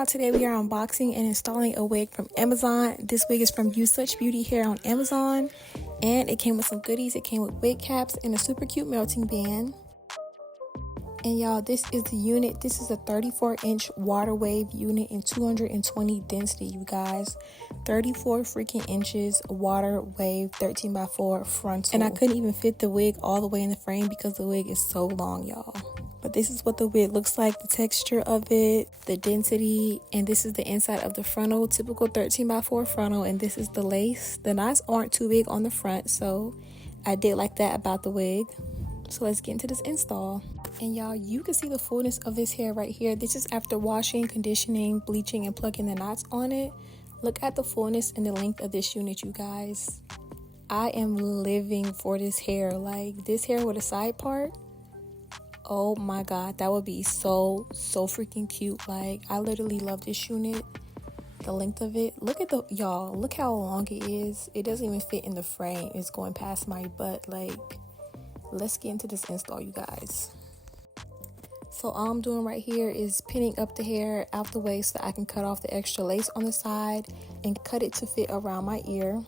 y'all, today we are unboxing and installing a wig from Amazon. This wig is from Such Beauty Hair on Amazon, and it came with some goodies. It came with wig caps and a super cute melting band. And y'all, this is the unit. This is a 34-inch water wave unit in 220 density, you guys. 34 freaking inches water wave 13x4 frontal. And I couldn't even fit the wig all the way in the frame because the wig is so long, y'all. But this is what the wig looks like, the texture of it, the density, and this is the inside of the frontal, typical 13x4 frontal, and this is the lace. The knots aren't too big on the front, so I did like that about the wig. So let's get into this install. And y'all, you can see the fullness of this hair right here. This is after washing, conditioning, bleaching, and plucking the knots on it. Look at the fullness and the length of this unit, you guys. I am living for this hair. Like, this hair with a side part, oh my god, that would be so freaking cute. Like, I literally love this unit. The length of it, look at y'all, look how long it is. It doesn't even fit in the frame. It's going past my butt. Like, let's get into this install, you guys. So all I'm doing right here is pinning up the hair out the way so that I can cut off the extra lace on the side and cut it to fit around my ear.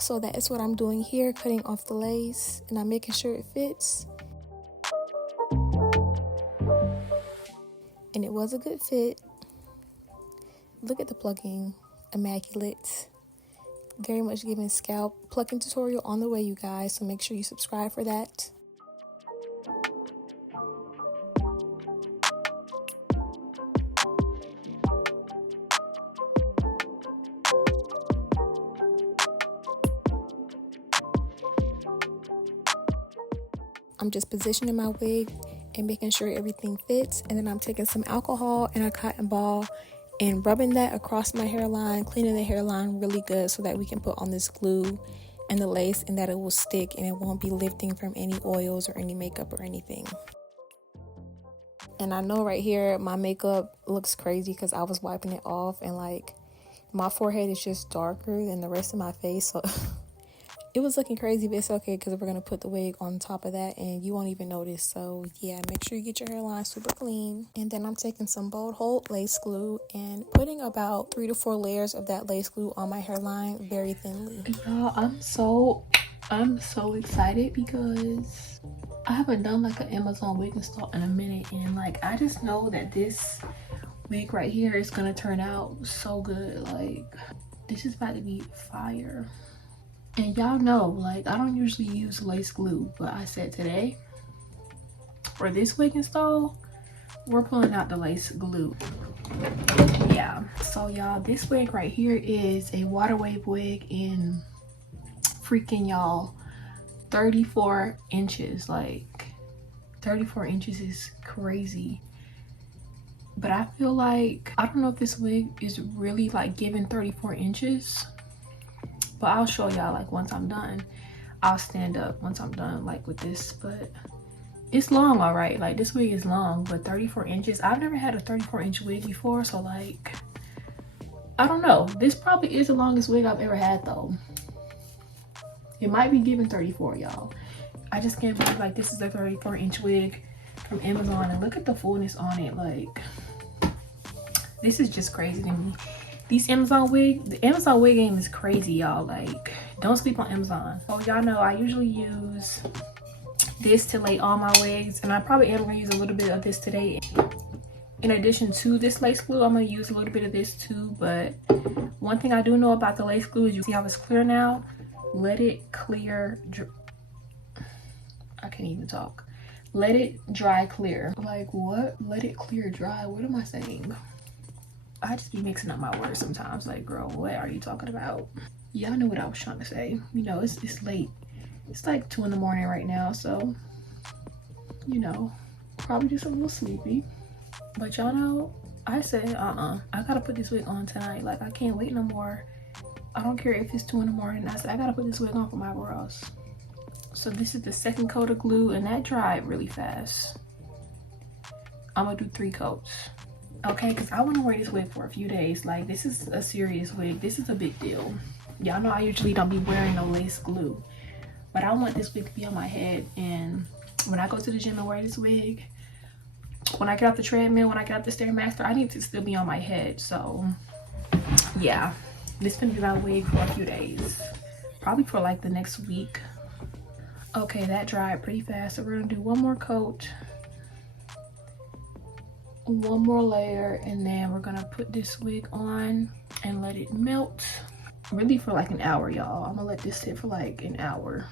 So that is what I'm doing here, cutting off the lace, and I'm making sure it fits. And it was a good fit. Look at the plucking, immaculate. Very much giving scalp plucking tutorial on the way, you guys, so make sure you subscribe for that. I'm just positioning my wig and making sure everything fits, and then I'm taking some alcohol and a cotton ball and rubbing that across my hairline, cleaning the hairline really good so that we can put on this glue and the lace and that it will stick and it won't be lifting from any oils or any makeup or anything. And I know right here my makeup looks crazy because I was wiping it off, and like my forehead is just darker than the rest of my face, so it was looking crazy, but it's okay because we're going to put the wig on top of that and you won't even notice. So yeah, make sure you get your hairline super clean. And then I'm taking some bold hold lace glue and putting about 3 to 4 layers of that lace glue on my hairline very thinly. Y'all, I'm so excited because I haven't done like an Amazon wig install in a minute, and like I just know that this wig right here is going to turn out so good. Like, this is about to be fire. And y'all know, like, I don't usually use lace glue, but I said today for this wig install, we're pulling out the lace glue. Yeah, so y'all, this wig right here is a water wave wig in freaking, y'all, 34 inches. Like, 34 inches is crazy. But I feel like, I don't know if this wig is really like giving 34 inches. But I'll show y'all, like, once I'm done. I'll stand up once I'm done, like, with this. But it's long, all right. Like, this wig is long, but 34 inches. I've never had a 34-inch wig before, so, like, I don't know. This probably is the longest wig I've ever had, though. It might be giving 34, y'all. I just can't believe, like, this is a 34-inch wig from Amazon. And look at the fullness on it. Like, this is just crazy to me. These the Amazon wig game is crazy, y'all. Like, don't sleep on Amazon. So y'all know I usually use this to lay all my wigs, and I probably am gonna use a little bit of this today. In addition to this lace glue, I'm gonna use a little bit of this too. But one thing I do know about the lace glue is, you see how it's clear now? Let it clear. I can't even talk. Let it dry clear. Like, what? Let it clear dry? What am I saying? I just be mixing up my words sometimes. Like, girl, what are you talking about? Y'all know what I was trying to say. You know, it's late. It's like 2 in the morning right now, so, you know, probably just a little sleepy. But y'all know, I said, I gotta put this wig on tonight. Like, I can't wait no more. I don't care if it's 2 in the morning. I said, I gotta put this wig on for my brows. So this is the second coat of glue, and that dried really fast. I'm gonna do 3 coats. Okay, because I want to wear this wig for a few days. Like, this is a serious wig. This is a big deal. Y'all know I usually don't be wearing no lace glue, but I want this wig to be on my head, and when I go to the gym and wear this wig, when I get off the treadmill, when I get off the Stairmaster, I need to still be on my head. So yeah, this is gonna be my wig for a few days, probably for like the next week. Okay, that dried pretty fast, so we're gonna do one more coat, one more layer, and then we're gonna put this wig on and let it melt, really for like an hour, y'all. I'm gonna let this sit for like an hour.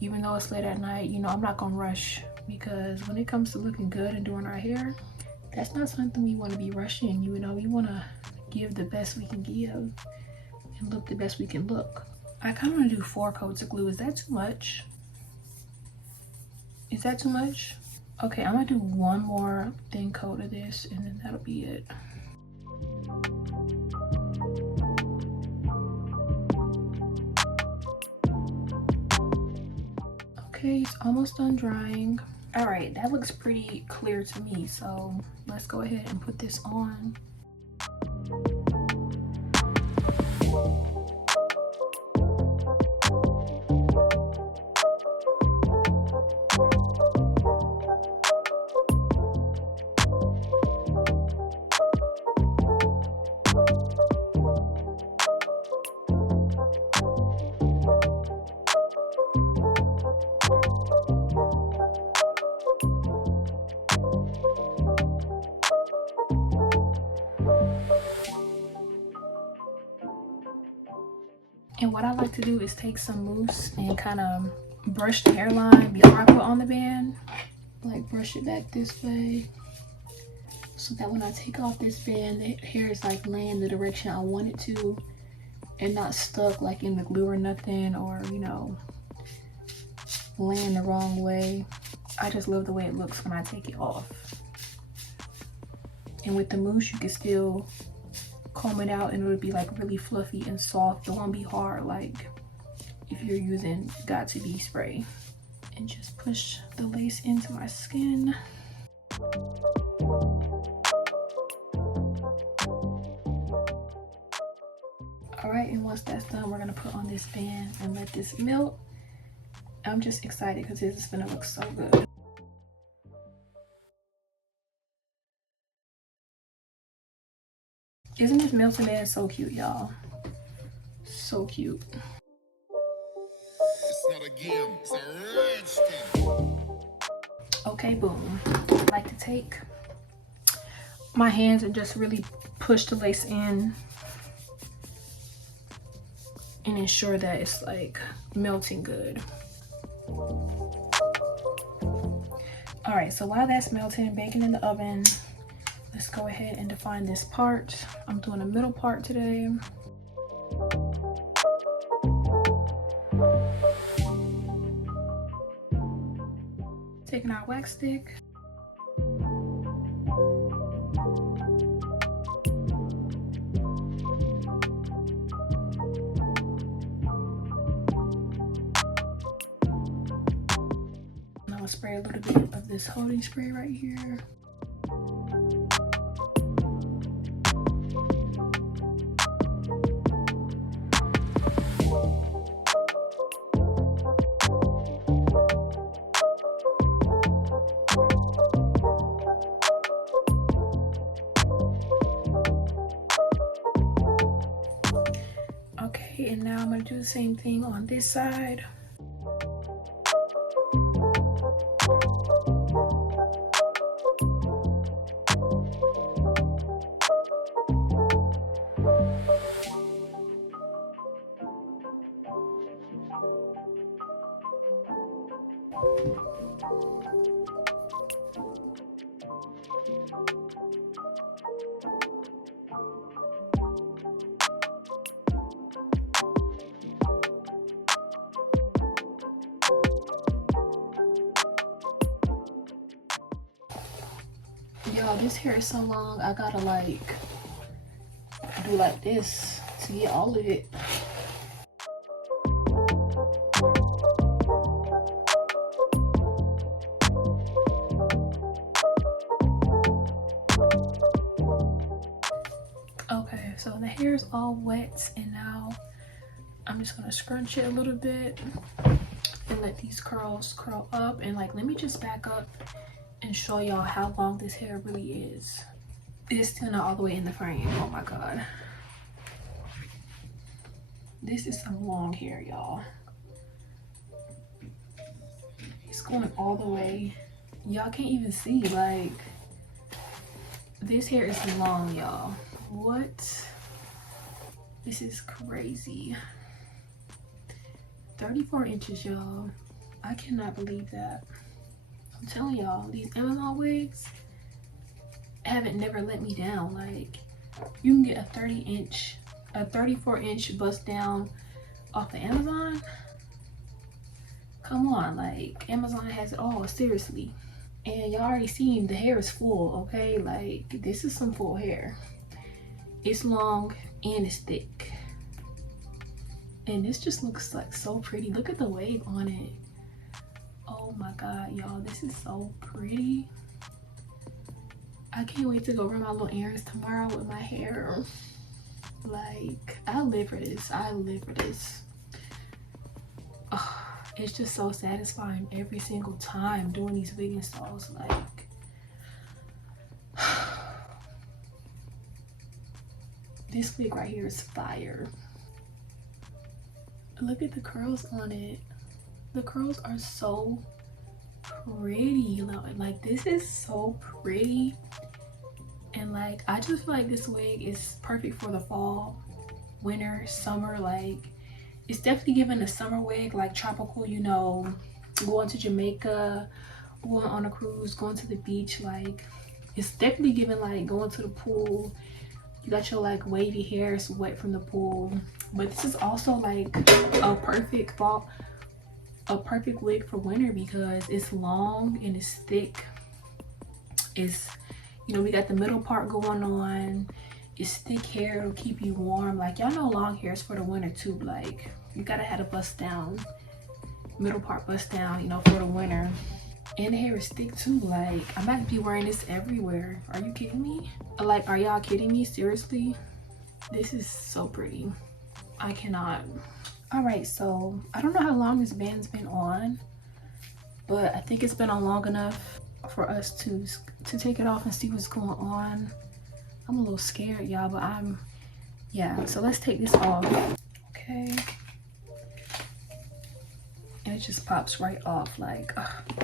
Even though it's late at night, you know, I'm not gonna rush, because when it comes to looking good and doing our hair, that's not something we want to be rushing. You know, we want to give the best we can give and look the best we can look. I kind of want to do 4 coats of glue. Is that too much? Is that too much? Okay, I'm gonna do one more thin coat of this, and then that'll be it. Okay, it's almost done drying. All right, that looks pretty clear to me, so let's go ahead and put this on. And what I like to do is take some mousse and kind of brush the hairline before I put on the band. Like brush it back this way, so that when I take off this band, the hair is like laying the direction I want it to and not stuck like in the glue or nothing, or, you know, laying the wrong way. I just love the way it looks when I take it off. And with the mousse, you can still comb it out and it would be like really fluffy and soft. It won't be hard like if you're using Got2b spray. And just push the lace into my skin. All right, and once that's done, we're gonna put on this band and let this melt. I'm just excited because this is gonna look so good. Isn't this melting band so cute, y'all? So cute. It's not a game, it's a rich thing. Okay, boom. I like to take my hands and just really push the lace in and ensure that it's like melting good. All right, so while that's melting, baking in the oven, let's go ahead and define this part. I'm doing a middle part today. Taking our wax stick. I'm gonna spray a little bit of this holding spray right here. Okay, and now I'm gonna do the same thing on this side. Y'all, this hair is so long, I gotta like do like this to get all of it. Okay, so the hair is all wet, and now I'm just gonna scrunch it a little bit and let these curls curl up. And like, let me just back up and show y'all how long this hair really is. It's still not all the way in the frame. Oh my god. This is some long hair, y'all. It's going all the way. Y'all can't even see, like, this hair is long, y'all. What? This is crazy. 34 inches, y'all. I cannot believe that. I'm telling y'all, these Amazon wigs haven't never let me down. Like, you can get a 34 inch bust down off of Amazon. Come on, like, Amazon has it all, seriously. And y'all already seen the hair is full, okay? Like, this is some full hair. It's long and it's thick. And this just looks like so pretty. Look at the wave on it. Oh my god, y'all, this is so pretty. I can't wait to go run my little errands tomorrow with my hair. Like, I live for this. I live for this. Oh, it's just so satisfying every single time doing these wig installs. Like, this wig right here is fire. Look at the curls on it. The curls are so pretty. Like, this is so pretty. And like, I just feel like this wig is perfect for the fall, winter, summer. Like, it's definitely giving a summer wig, like tropical, you know, going to Jamaica, going on a cruise, going to the beach. Like, it's definitely giving like going to the pool. You got your like wavy hair, it's wet from the pool. But this is also like a perfect fall, a perfect wig for winter because it's long and it's thick. It's, you know, we got the middle part going on. It's thick hair, it'll keep you warm. Like, y'all know long hair is for the winter too. Like, you gotta have a bust down, middle part bust down, you know, for the winter. And the hair is thick too. Like, I'm about to be wearing this everywhere. Are you kidding me? Like, are y'all kidding me? Seriously? This is so pretty. I cannot. All right, so I don't know how long this band's been on, but I think it's been on long enough for us to take it off and see what's going on. I'm a little scared, y'all, but yeah, so let's take this off. Okay. And it just pops right off, like,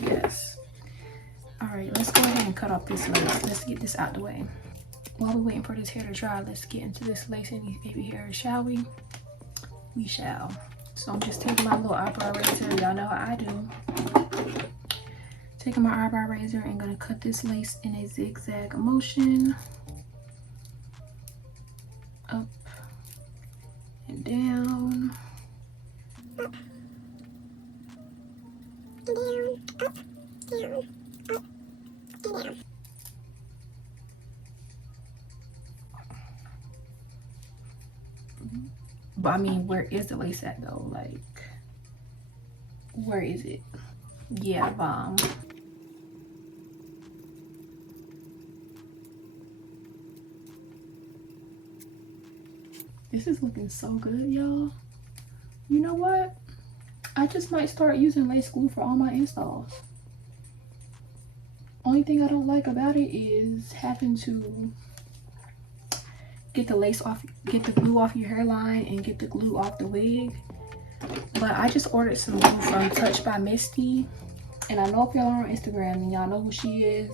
yes. All right, let's go ahead and cut off this lace. Let's get this out the way. While we're waiting for this hair to dry, let's get into this lace and these baby hairs, shall we? We shall. So I'm just taking my little eyebrow razor. Y'all know how I do. Taking my eyebrow razor and gonna cut this lace in a zigzag motion. Up and down. Up, down, up, down, up, and down. But I mean, where is the lace at though? Like, where is it? Yeah, bomb. This is looking so good, y'all. You know what? I just might start using lace glue for all my installs. Only thing I don't like about it is having to get the lace off, get the glue off your hairline and get the glue off the wig. But I just ordered some glue from Touched by Misty, and I know if y'all are on Instagram and y'all know who she is.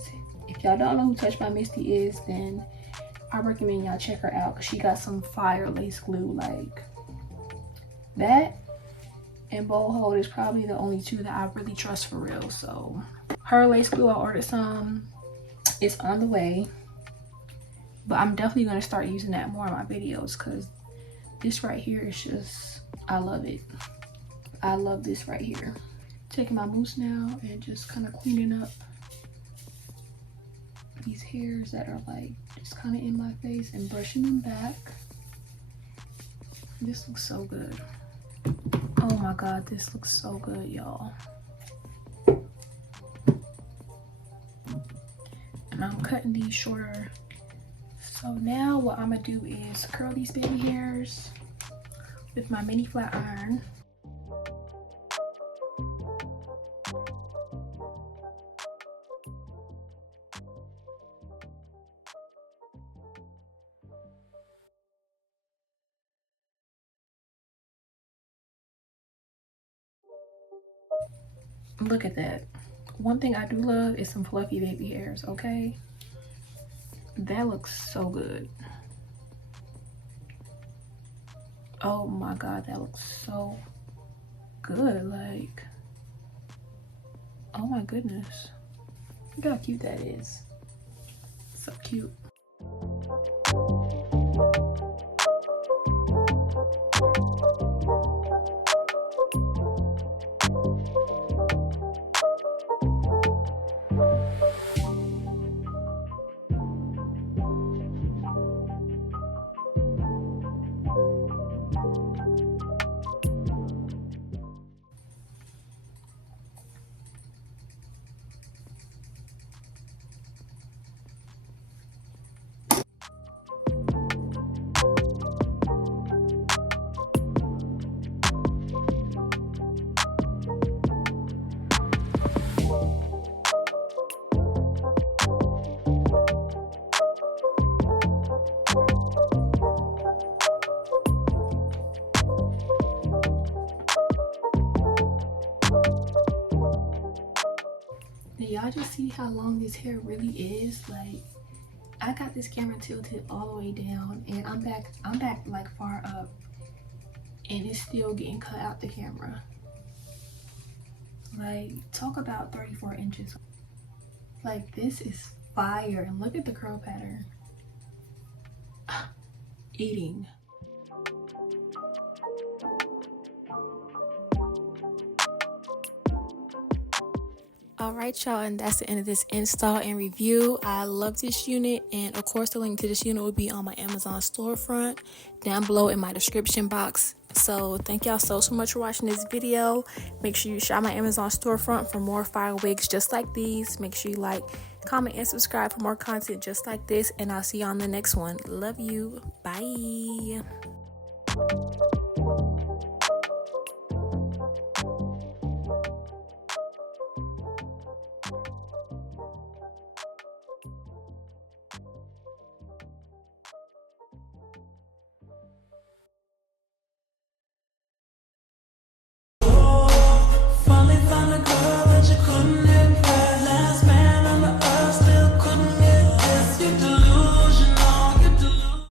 If y'all don't know who Touched by Misty is, then I recommend y'all check her out because she got some fire lace glue. Like, that and Bold Hold is probably the only two that I really trust for real. So her lace glue, I ordered some. It's on the way. But I'm definitely going to start using that more in my videos because this right here is just, I love it. I love this right here. Taking my mousse now and just kind of cleaning up these hairs that are like just kind of in my face and brushing them back. This looks so good. Oh my god, this looks so good, y'all. And I'm cutting these shorter. So now what I'm gonna do is curl these baby hairs with my mini flat iron. Look at that. One thing I do love is some fluffy baby hairs, okay? That looks so good. Oh my god, that looks so good. Like, oh my goodness. Look how cute that is. So cute. Did y'all just see how long this hair really is? Like, I got this camera tilted all the way down, and I'm back like far up, and it's still getting cut out the camera. Like, talk about 34 inches. Like, this is fire. And look at the curl pattern. Eating. Alright y'all, and that's the end of this install and review. I love this unit, and of course the link to this unit will be on my Amazon storefront down below in my description box. So thank y'all so much for watching this video. Make sure you shop my Amazon storefront for more fire wigs just like these. Make sure you like, comment, and subscribe for more content just like this, and I'll see you on the next one. Love you. Bye.